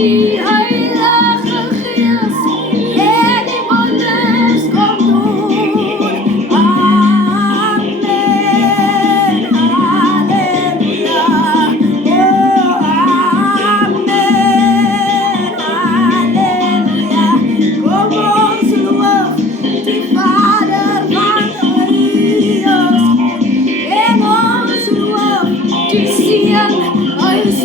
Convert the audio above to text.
die Heilige Geest, ja, die wonders komt doen. Amen, halleluja, oh amen, halleluja. Kom ons lof, die Vader van de en ons lof, die Zion, ons